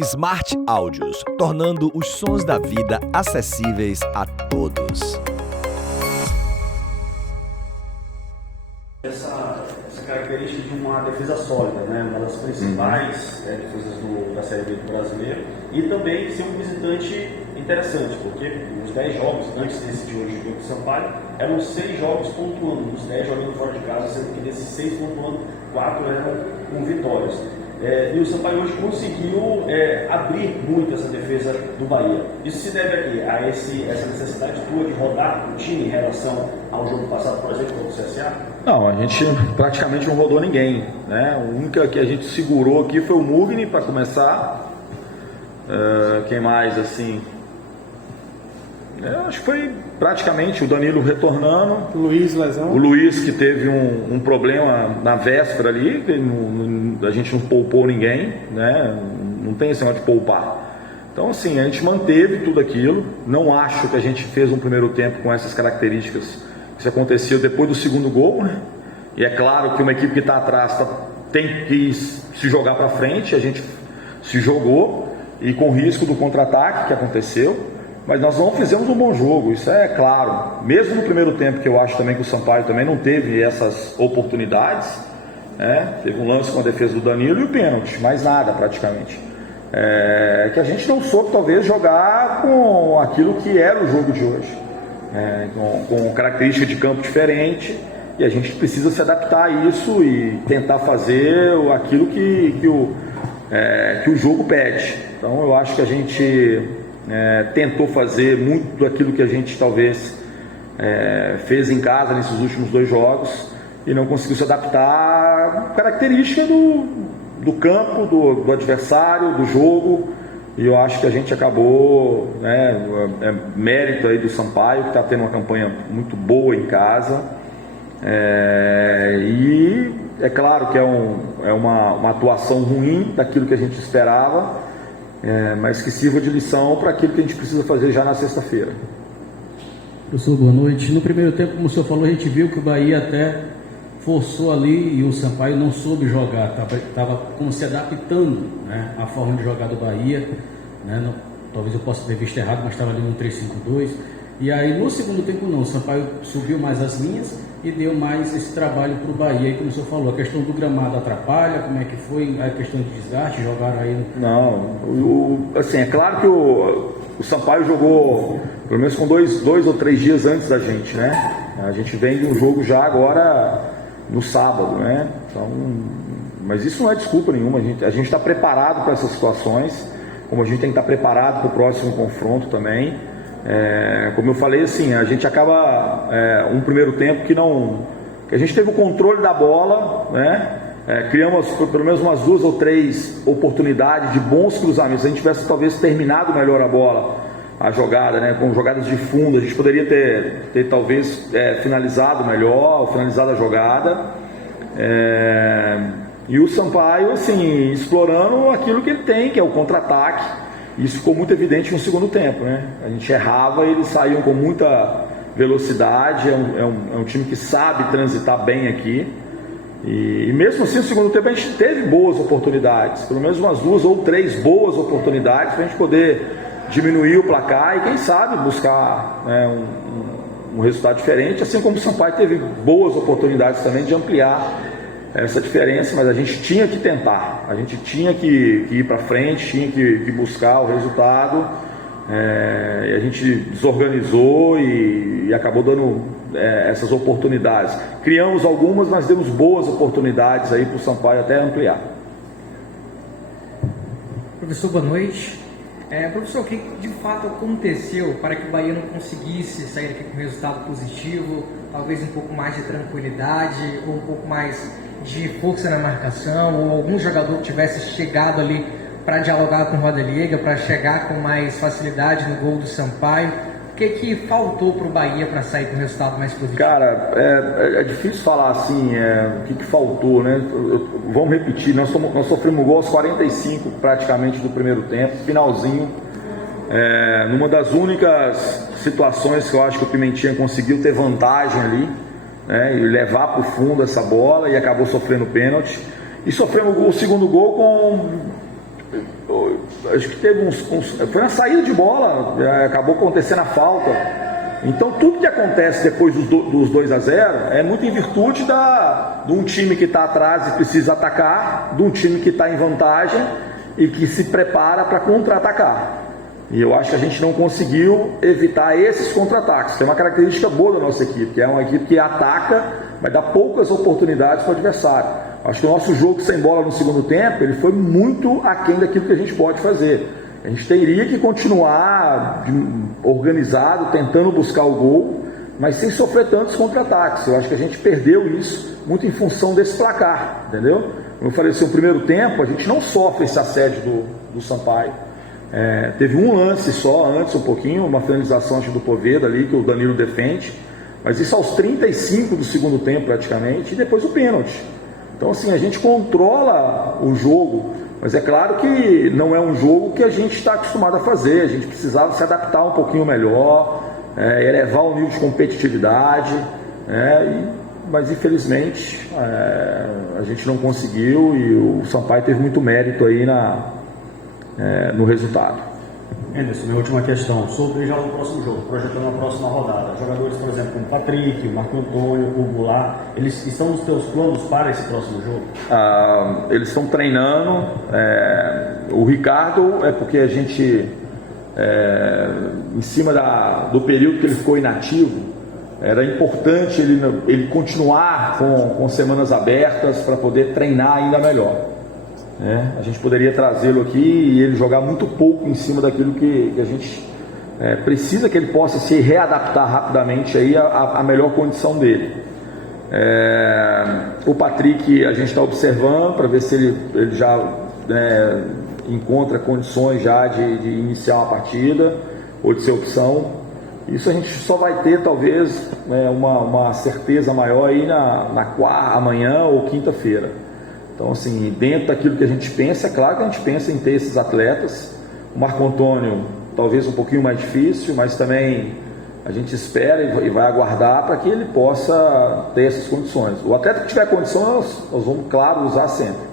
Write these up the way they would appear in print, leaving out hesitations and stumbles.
Smart Áudios, tornando os sons da vida acessíveis a todos. Essa característica de uma defesa sólida, né? Uma das principais defesas da Série B do brasileiro, e também ser um visitante interessante, porque os 10 jogos, antes desse de hoje do Sampaio, eram 6 jogos pontuando, os 10 jogando fora de casa, sendo que desses 6 pontuando, 4 eram com vitórias. E o Sampaio hoje conseguiu abrir muito essa defesa do Bahia. Isso se deve aqui a essa necessidade tua de rodar o time em relação ao jogo passado, por exemplo, contra o CSA? Não, a gente praticamente não rodou ninguém, né? O único que a gente segurou aqui foi o Mugni para começar. Quem mais assim? Acho que foi praticamente o Danilo retornando. O Luiz que teve um problema na véspera ali, a gente não poupou ninguém, né? Não tem esse negócio de poupar. Então assim, a gente manteve tudo aquilo. Não acho que a gente fez um primeiro tempo com essas características. Isso aconteceu depois do segundo gol, né? E é claro que uma equipe que está atrás tem que se jogar para frente. A gente se jogou e com risco do contra-ataque que aconteceu. Mas nós não fizemos um bom jogo, isso é claro. Mesmo no primeiro tempo, que eu acho também que o Sampaio também não teve essas oportunidades, né? Teve um lance com a defesa do Danilo e o pênalti, mais nada praticamente. Que a gente não soube talvez jogar com aquilo que era o jogo de hoje, com característica de campo diferente, e a gente precisa se adaptar a isso e tentar fazer aquilo que o jogo pede. Então eu acho que a gente tentou fazer muito daquilo que a gente talvez fez em casa nesses últimos 2 jogos e não conseguiu se adaptar à característica do campo, do adversário, do jogo. E eu acho que a gente acabou, mérito aí do Sampaio, que está tendo uma campanha muito boa em casa. E é claro que é uma atuação ruim daquilo que a gente esperava, mas que sirva de lição para aquilo que a gente precisa fazer já na sexta-feira. Professor, boa noite. No primeiro tempo, como o senhor falou, a gente viu que o Bahia até forçou ali e o Sampaio não soube jogar, estava como se adaptando, né, à forma de jogar do Bahia, né? Talvez eu possa ter visto errado, mas estava ali no 3-5-2. E aí no segundo tempo não, o Sampaio subiu mais as linhas e deu mais esse trabalho para o Bahia. E como o senhor falou, a questão do gramado atrapalha, como é que foi a questão de desgaste, jogaram aí? Não, assim, é claro que o Sampaio jogou pelo menos com 2 ou 3 dias antes da gente, né? A gente vem de um jogo já agora no sábado, né? Então, mas isso não é desculpa nenhuma, a gente está preparado para essas situações, como a gente tem que estar preparado para o próximo confronto também. Como eu falei, assim, a gente acaba um primeiro tempo que a gente teve o controle da bola, né? Criamos pelo menos umas 2 ou 3 oportunidades de bons cruzamentos. Se a gente tivesse talvez terminado melhor a bola, a jogada, né? Com jogadas de fundo, a gente poderia ter talvez finalizado melhor, finalizado a jogada. E o Sampaio, assim, explorando aquilo que ele tem, que é o contra-ataque. Isso ficou muito evidente no segundo tempo, né? A gente errava e eles saíam com muita velocidade. É um time que sabe transitar bem aqui. E mesmo assim, no segundo tempo, a gente teve boas oportunidades, pelo menos umas 2 ou 3 boas oportunidades para a gente poder diminuir o placar e, quem sabe, buscar, né, um resultado diferente. Assim como o Sampaio teve boas oportunidades também de ampliar essa diferença, mas a gente tinha que tentar, a gente tinha que ir para frente, tinha que buscar o resultado, e a gente desorganizou e acabou dando essas oportunidades. Criamos algumas, mas demos boas oportunidades aí para o Sampaio até ampliar. Professor, boa noite. Professor, o que de fato aconteceu para que o Bahia não conseguisse sair aqui com resultado positivo, talvez um pouco mais de tranquilidade, ou um pouco mais de força na marcação, ou algum jogador que tivesse chegado ali para dialogar com o Rodallega, para chegar com mais facilidade no gol do Sampaio? O que faltou para o Bahia para sair com um resultado mais positivo? Cara, é difícil falar assim, o que faltou, né? Vamos repetir, nós sofremos gol aos 45 praticamente do primeiro tempo, finalzinho, numa das únicas situações que eu acho que o Pimentinha conseguiu ter vantagem ali, né, e levar para o fundo essa bola, e acabou sofrendo pênalti. E sofremos o segundo gol com acho que teve foi uma saída de bola, acabou acontecendo a falta. Então tudo que acontece depois dos 2-0 é muito em virtude de um time que está atrás e precisa atacar, de um time que está em vantagem e que se prepara para contra-atacar. E eu acho que a gente não conseguiu evitar esses contra-ataques. Tem uma característica boa da nossa equipe, que é uma equipe que ataca, mas dá poucas oportunidades para o adversário. Acho que o nosso jogo sem bola no segundo tempo, ele foi muito aquém daquilo que a gente pode fazer. A gente teria que continuar organizado, tentando buscar o gol, mas sem sofrer tantos contra-ataques. Eu acho que a gente perdeu isso muito em função desse placar, entendeu? Como eu falei assim, no primeiro tempo, a gente não sofre esse assédio do Sampaio. Teve um lance só, antes um pouquinho, uma finalização do Poveda ali, que o Danilo defende, mas isso aos 35 do segundo tempo praticamente, e depois o pênalti. Então assim, a gente controla o jogo, mas é claro que não é um jogo que a gente está acostumado a fazer, a gente precisava se adaptar um pouquinho melhor, elevar o nível de competitividade, mas infelizmente a gente não conseguiu e o Sampaio teve muito mérito aí no resultado. Anderson, minha última questão, sobre já o próximo jogo, projetando a próxima rodada. Jogadores, por exemplo, como o Patrick, o Marco Antônio, o Goulart, eles estão nos teus planos para esse próximo jogo? Eles estão treinando. O Ricardo é porque a gente, em cima do período que ele ficou inativo, era importante ele continuar com semanas abertas para poder treinar ainda melhor. A gente poderia trazê-lo aqui e ele jogar muito pouco em cima daquilo que a gente precisa que ele possa se readaptar rapidamente aí à melhor condição dele. O Patrick a gente está observando para ver se ele já encontra condições já de iniciar uma partida ou de ser opção. Isso a gente só vai ter talvez uma certeza maior aí amanhã ou quinta-feira. Então, assim, dentro daquilo que a gente pensa, é claro que a gente pensa em ter esses atletas. O Marco Antônio, talvez um pouquinho mais difícil, mas também a gente espera e vai aguardar para que ele possa ter essas condições. O atleta que tiver condições, nós vamos, claro, usar sempre.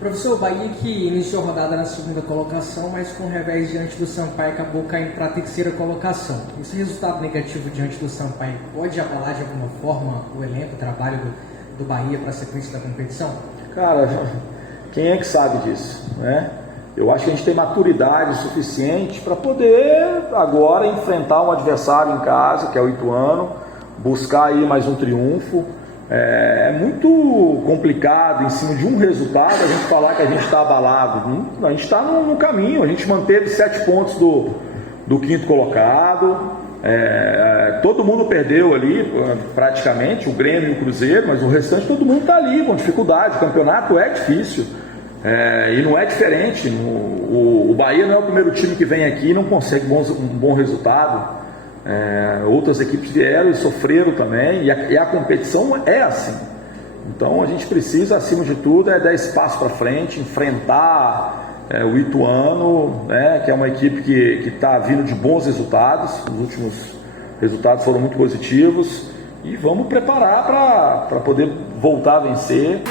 Professor, o Bahia que iniciou a rodada na segunda colocação, mas com revés diante do Sampaio acabou caindo para a terceira colocação. Esse resultado negativo diante do Sampaio pode abalar de alguma forma o elenco, o trabalho do Bahia para a sequência da competição? Cara, quem é que sabe disso, né? Eu acho que a gente tem maturidade suficiente para poder agora enfrentar um adversário em casa, que é o Ituano, buscar aí mais um triunfo. É muito complicado em cima de um resultado a gente falar que a gente está abalado. A gente está no caminho, a gente manteve 7 pontos do quinto colocado. Todo mundo perdeu ali praticamente, o Grêmio e o Cruzeiro, mas o restante todo mundo está ali com dificuldade. O campeonato é difícil e não é diferente. O Bahia não é o primeiro time que vem aqui e não consegue um bom resultado. Outras equipes vieram e sofreram também, e a competição é assim. Então a gente precisa, acima de tudo, dar espaço para frente, enfrentar o Ituano, que é uma equipe que está vindo de bons resultados. Os últimos resultados foram muito positivos e vamos preparar para poder voltar a vencer.